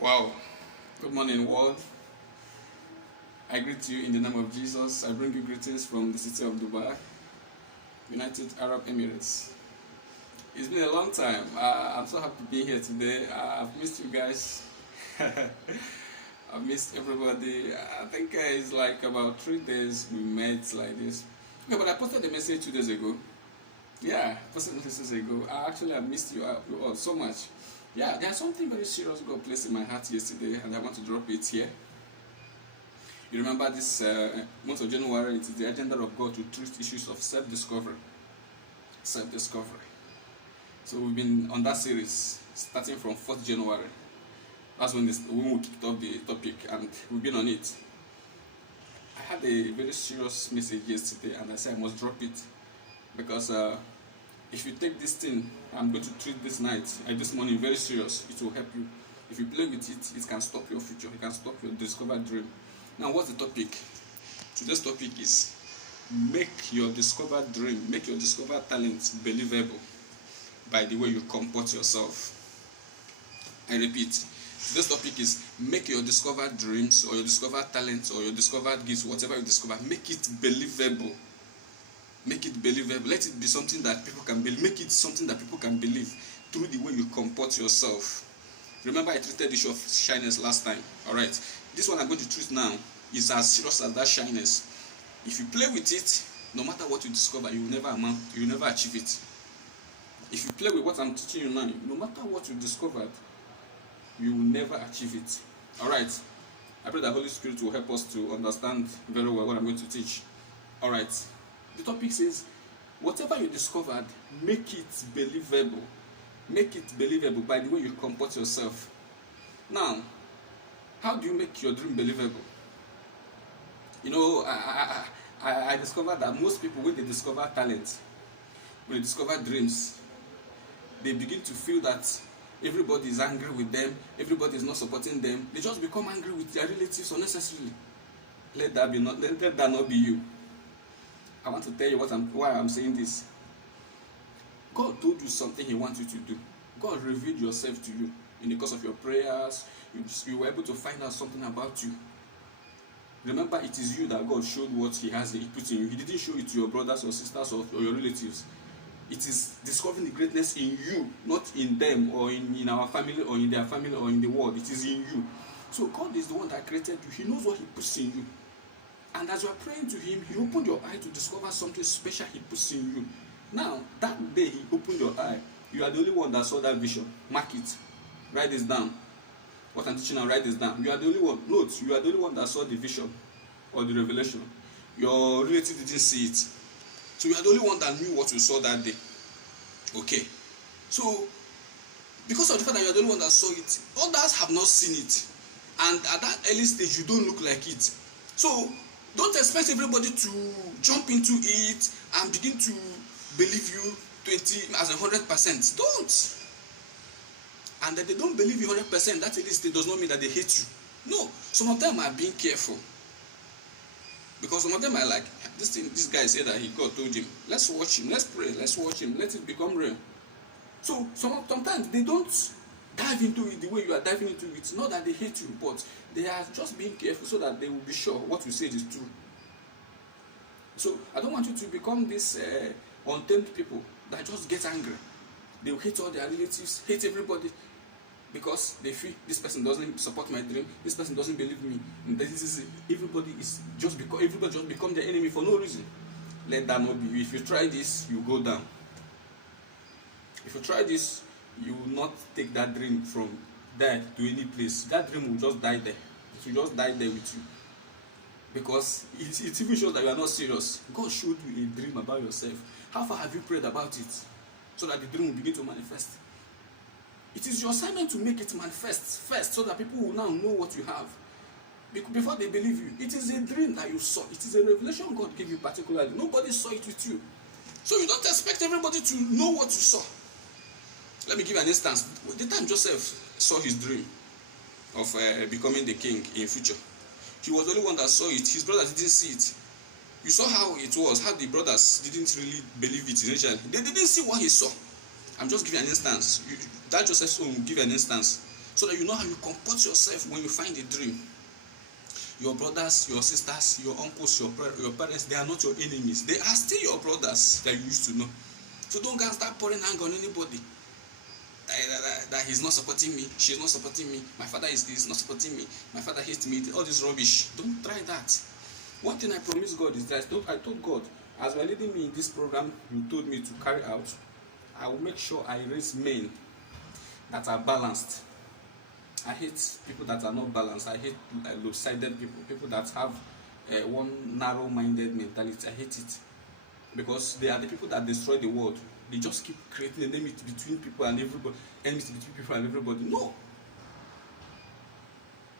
Wow. Good morning, world. I greet you in the name of Jesus. I bring you greetings from the city of Dubai, United Arab Emirates. It's been a long time. I'm so happy to be here today. I've missed you guys. I've missed everybody. I think it's like about 3 days we met like this. Okay, but I posted a message 2 days ago. Yeah, I posted a message ago. I missed you all so much. Yeah, there's something very serious God placed in my heart yesterday, and I want to drop it here. You remember this month of January, it is the agenda of God to treat issues of self-discovery. Self-discovery. So we've been on that series starting from 4th January. That's when we kicked off the topic, and we've been on it. I had a very serious message yesterday, and I said I must drop it because if you take this thing I'm going to treat this morning very serious, it will help you. If you play with it, it can stop your future, it can stop your discovered dream. Now, what's the topic? Today's topic is make your discovered dream, make your discovered talent believable by the way you comport yourself. I repeat, today's topic is make your discovered dreams or your discovered talents or your discovered gifts, whatever you discover, make it believable. Make it believable. Let it be something that people can believe. Make it something that people can believe through the way you comport yourself. Remember, I treated the issue of shyness last time. Alright. This one I'm going to treat now is as serious as that shyness. If you play with it, no matter what you discover, you will never achieve it. If you play with what I'm teaching you now, no matter what you discovered, you will never achieve it. Alright. I pray the Holy Spirit will help us to understand very well what I'm going to teach. Alright. The topic says, whatever you discovered, make it believable. Make it believable by the way you comport yourself. Now, how do you make your dream believable? You know, I discovered that most people, when they discover talent, when they discover dreams, they begin to feel that everybody is angry with them, everybody is not supporting them. They just become angry with their relatives unnecessarily. Let that not be you. I want to tell you why I'm saying this. God told you something He wants you to do. God revealed yourself to you in the course of your prayers. You were able to find out something about you. Remember, it is you that God showed what He put in you. He didn't show it to your brothers or sisters or your relatives. It is discovering the greatness in you, not in them or in our family or in their family or in the world. It is in you. So God is the one that created you. He knows what He puts in you. And as you are praying to Him, He opened your eye to discover something special He puts in you. Now, that day He opened your eye, you are the only one that saw that vision. Mark it. Write this down. What I'm teaching now, write this down. You are the only one. Note, you are the only one that saw the vision or the revelation. Your relative didn't see it. So you are the only one that knew what you saw that day. Okay. So, because of the fact that you are the only one that saw it, others have not seen it. And at that early stage, you don't look like it. So, don't expect everybody to jump into it and begin to believe you 100%. Don't. And that they don't believe you 100%, that at least it does not mean that they hate you. No. Some of them are being careful. Because some of them are like, this guy said that God told him, let's watch him, let's pray, let's watch him, let it become real. So sometimes they don't dive into it the way you are diving into it. Not that they hate you, but they are just being careful so that they will be sure what you say is true. So I don't want you to become this untamed people that just get angry. They will hate all their relatives, hate everybody, because they feel this person doesn't support my dream, this person doesn't believe me. And everybody just become their enemy for no reason. Let that not be you. If you try this, you go down. If you try this, you will not take that dream from there to any place. That dream will just die there. It will just die there with you. Because it even shows that you are not serious. God showed you a dream about yourself. How far have you prayed about it? So that the dream will begin to manifest. It is your assignment to make it manifest first, so that people will now know what you have. Before they believe you. It is a dream that you saw. It is a revelation God gave you particularly. Nobody saw it with you. So you don't expect everybody to know what you saw. Let me give you an instance. The time Joseph saw his dream of becoming the king in future, he was the only one that saw it. His brothers didn't see it. You saw how it was, how the brothers didn't really believe it initially. They didn't see what he saw. I'm just giving an instance. That Joseph will give an instance. so that you know how you comport yourself when you find a dream. Your brothers, your sisters, your uncles, your parents, they are not your enemies. They are still your brothers that you used to know. So don't go and start pouring anger on anybody. That he's not supporting me, she's not supporting me, my father is not supporting me, my father hates me, all this rubbish. Don't try that. One thing I promise God is that I told God, as you are leading me in this program you told me to carry out, I will make sure I raise men that are balanced. I hate people that are not balanced. I hate lopsided people that have one narrow-minded mentality. I hate it, because they are the people that destroy the world. They just keep creating enmity between people and everybody. Enmity between people and everybody. No.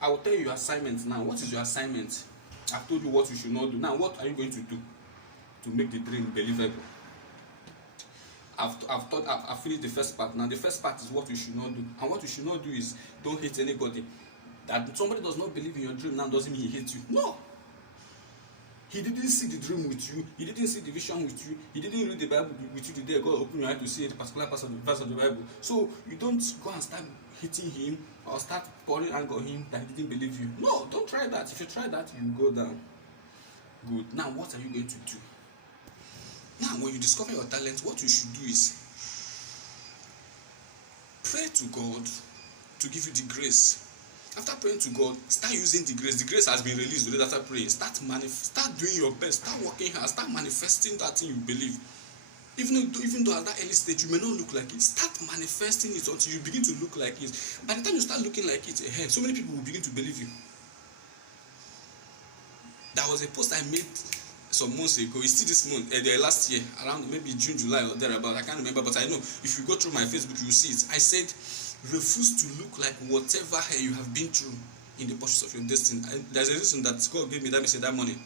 I will tell you your assignment now. What is your assignment? I've told you what you should not do. Now, what are you going to do to make the dream believable? I've finished the first part. Now the first part is what you should not do. And what you should not do is don't hate anybody. That somebody does not believe in your dream now doesn't mean he hates you. No. He didn't see the dream with you. He didn't see the vision with you. He didn't read the Bible with you today. God open your eyes to see a particular verse of the Bible. So you don't go and start hitting him or start pouring anger on him that he didn't believe you. No, don't try that. If you try that, you go down. Good. Now what are you going to do? Now when you discover your talent, what you should do is pray to God to give you the grace. After praying to God, start using the grace. The grace has been released already after praying. Start doing your best. Start working hard. Start manifesting that thing you believe. Even though at that early stage you may not look like it, start manifesting it until you begin to look like it. By the time you start looking like it, so many people will begin to believe you. There was a post I made some months ago. It's still this month, last year, around maybe June, July or thereabout. I can't remember, but I know if you go through my Facebook, you will see it. I said, refuse to look like whatever hell you have been through in the pursuit of your destiny. There's a reason that God gave me that message that morning.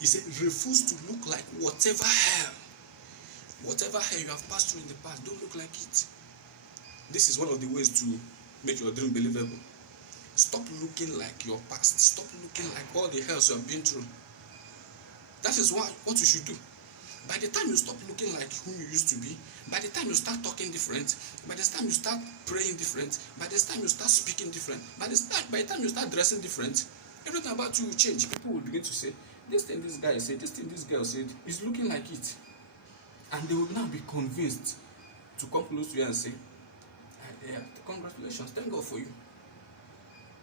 He said, refuse to look like whatever hell you have passed through in the past. Don't look like it. This is one of the ways to make your dream believable. Stop looking like your past. Stop looking like all the hells you have been through. That is what you should do. By the time you stop looking like who you used to be, by the time you start talking different, by the time you start praying different, by the time you start speaking different, by the time you start dressing different, everything about you will change. People will begin to say, this thing this guy said, this thing this girl said, is looking like it. And they will now be convinced to come close to you and say, yeah, congratulations, thank God for you.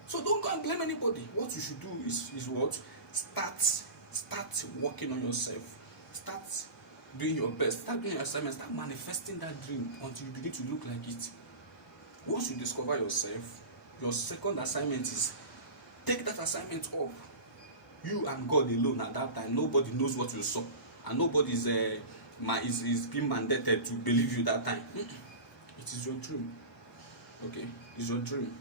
So don't go and blame anybody. What you should do is what? Start working on yourself. Start doing your best. Start doing your assignment. Start manifesting that dream until you begin to look like it. Once you discover yourself, your second assignment is take that assignment up. You and God alone at that time. Nobody knows what you saw, and nobody is being mandated to believe you that time. It is your dream. Okay, it's your dream.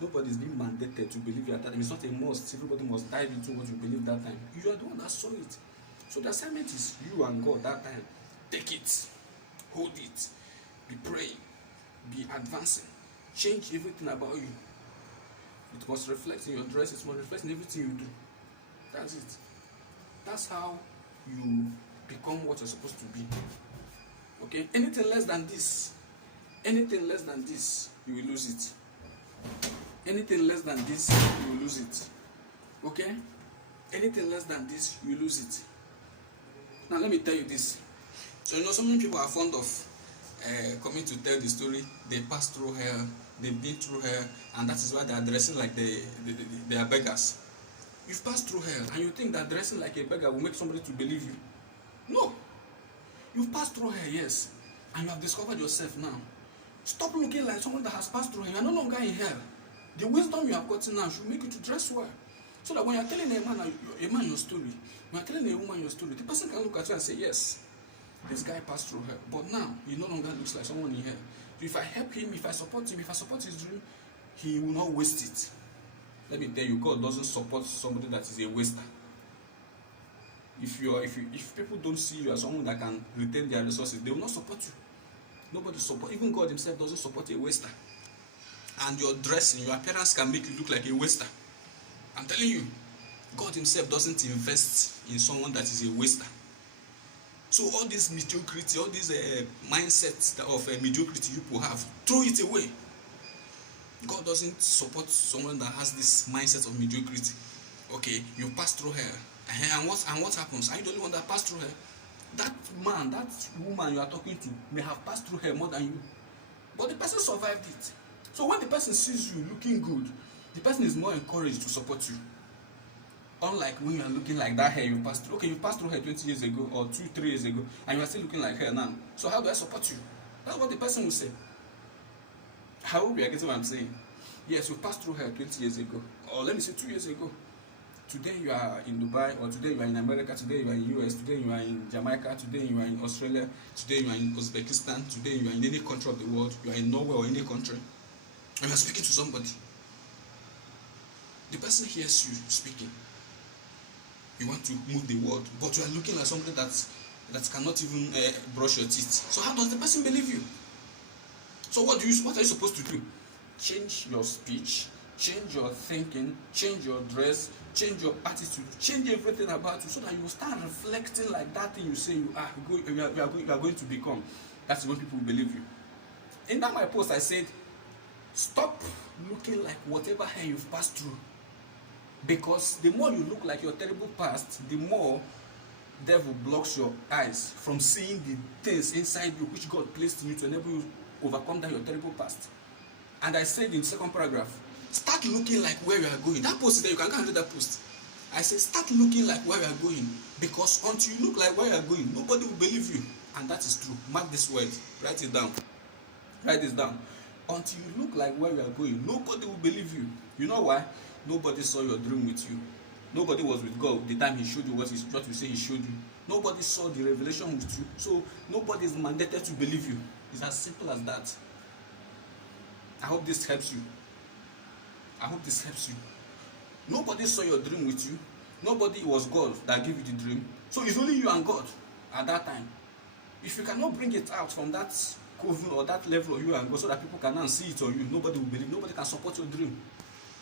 Nobody is being mandated to believe you at that time. It's not a must. Everybody must dive into what you believe that time. You are the one that saw it. So the assignment is you and God that time. Take it, hold it, be praying, be advancing, change everything about you. It must reflect in your dress, it must reflect in everything you do. That's it. That's how you become what you're supposed to be. Okay? Anything less than this, you will lose it. Anything less than this, you will lose it. Okay? Anything less than this, you will lose it. Now let me tell you this. So so many people are fond of coming to tell the story. They passed through hell, they've been through hell, and that is why they are dressing like they are beggars. You've passed through hell, and you think that dressing like a beggar will make somebody to believe you. No. You've passed through hell, yes, and you have discovered yourself now. Stop looking like someone that has passed through hell. You are no longer in hell. The wisdom you have gotten now should make you to dress well. So that when you are telling a man your story, when you are telling a woman your story, the person can look at you and say, yes, this guy passed through hell. But now, he no longer looks like someone in hell. So if I help him, if I support his dream, he will not waste it. Let me tell you, God doesn't support somebody that is a waster. If people don't see you as someone that can retain their resources, they will not support you. Nobody support. Even God himself doesn't support a waster. And your dressing, your appearance can make you look like a waster. I'm telling you, God himself doesn't invest in someone that is a waster. So all this mediocrity, all these mindsets of mediocrity you people have, throw it away. God doesn't support someone that has this mindset of mediocrity. Okay, you pass through hell, and what happens? Are you the only one that passed through hell? That man, that woman you are talking to may have passed through hell more than you, but the person survived it. So when the person sees you looking good, the person is more encouraged to support you. Unlike when you are looking like that hair you passed through. Okay, you passed through hair 20 years ago or 2-3 years ago, and you are still looking like hair now. So how do I support you? That's what the person will say. I hope you are getting what I'm saying. Yes, you passed through hair 20 years ago, or let me say 2 years ago. Today you are in Dubai, or today you are in America, today you are in US, today you are in Jamaica, today you are in Australia, today you are in Uzbekistan, today you are in any country of the world, you are in Norway or any country, and you are speaking to somebody. The person hears you speaking. You want to move the world, but you are looking like somebody that cannot even brush your teeth. So how does the person believe you? So what are you supposed to do? Change your speech, change your thinking, change your dress, change your attitude, change everything about you, so that you will start reflecting like that thing you say you are going to become. That's when people will believe you. In that my post I said, stop looking like whatever hell you've passed through. Because the more you look like your terrible past, the more devil blocks your eyes from seeing the things inside you which God placed in you to enable you to overcome that your terrible past. And I said in the second paragraph, start looking like where you are going. That post is there, you can go and read that post. I said, start looking like where you are going. Because until you look like where you are going, nobody will believe you. And that is true. Mark this word. Write it down. Write this down. Until you look like where you are going, nobody will believe you. You know why? Nobody saw your dream with you. Nobody was with God the time he showed you what you say he showed you. Nobody saw the revelation with you. So nobody is mandated to believe you. It's as simple as that. I hope this helps you. I hope this helps you. Nobody saw your dream with you. Nobody was God that gave you the dream. So it's only you and God at that time. If you cannot bring it out from that coven or that level of you and God so that people can now see it on you, nobody will believe. Nobody can support your dream.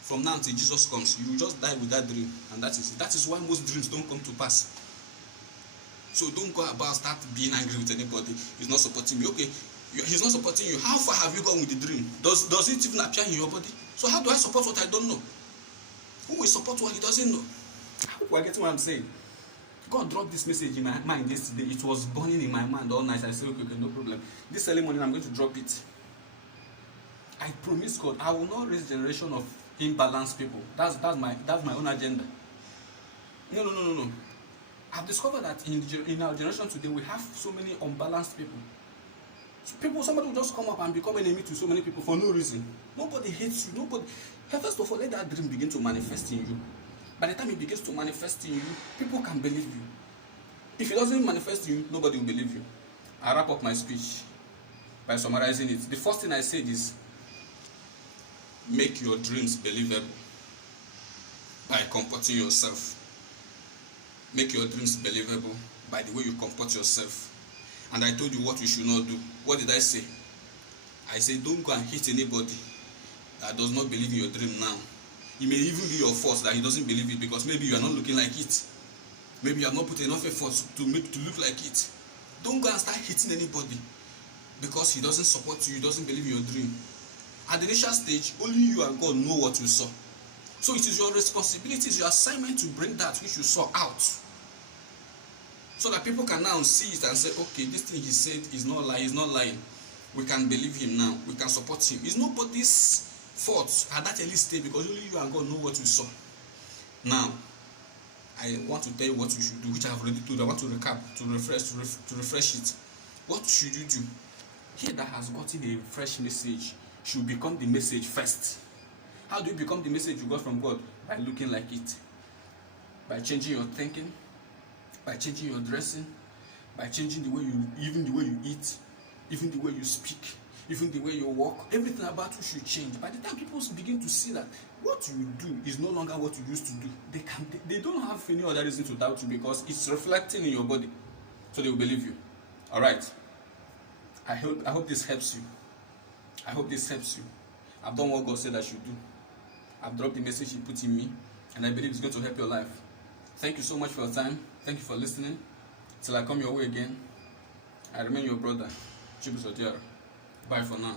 From now until Jesus comes, you will just die with that dream, and that is it. That is why most dreams don't come to pass. So don't go about start being angry with anybody. He's not supporting me. Okay, he's not supporting you. How far have you gone with the dream? Does it even appear in your body? So how do I support what I don't know? Who will support what he doesn't know? I hope we're getting what I'm saying. God dropped this message in my mind yesterday. It was burning in my mind all night. I said, okay, no problem. This early morning, I'm going to drop it. I promise God, I will not raise a generation of imbalanced people. That's my own agenda. No. I've discovered that in our generation today, we have so many unbalanced people. So somebody will just come up and become enemy to so many people for no reason. Nobody hates you. Nobody. First of all, let that dream begin to manifest in you. By the time it begins to manifest in you, people can believe you. If it doesn't manifest in you, nobody will believe you. I wrap up my speech by summarizing it. The first thing I said is, make your dreams believable by comporting yourself. Make your dreams believable by the way you comport yourself. And I told you what you should not do. What did I say? I said, don't go and hit anybody that does not believe in your dream now. It may even be your fault that he doesn't believe it, because maybe you are not looking like it. Maybe you have not put enough effort to look like it. Don't go and start hitting anybody because he doesn't support you, he doesn't believe in your dream. At the initial stage, only you and God know what you saw. So it is your responsibility, it is your assignment to bring that which you saw out. So that people can now see it and say, okay, this thing he said is not lying, he's not lying. We can believe him now, we can support him. It's nobody's fault at that early stage, because only you and God know what you saw. Now, I want to tell you what you should do, which I have already told you. I want to recap, to refresh it. What should you do? He that has gotten a fresh message should become the message first. How do you become the message you got from God? By looking like it. By changing your thinking, by changing your dressing, by changing the way you eat, even the way you speak, even the way you walk. Everything about you should change. By the time people begin to see that what you do is no longer what you used to do, they don't have any other reason to doubt you, because it's reflecting in your body. So they will believe you. Alright. I hope this helps you. I hope this helps you. I've done what God said I should do. I've dropped the message He put in me, and I believe it's going to help your life. Thank you so much for your time. Thank you for listening. Till I come your way again, I remain your brother, Chibuzo Diara. Bye for now.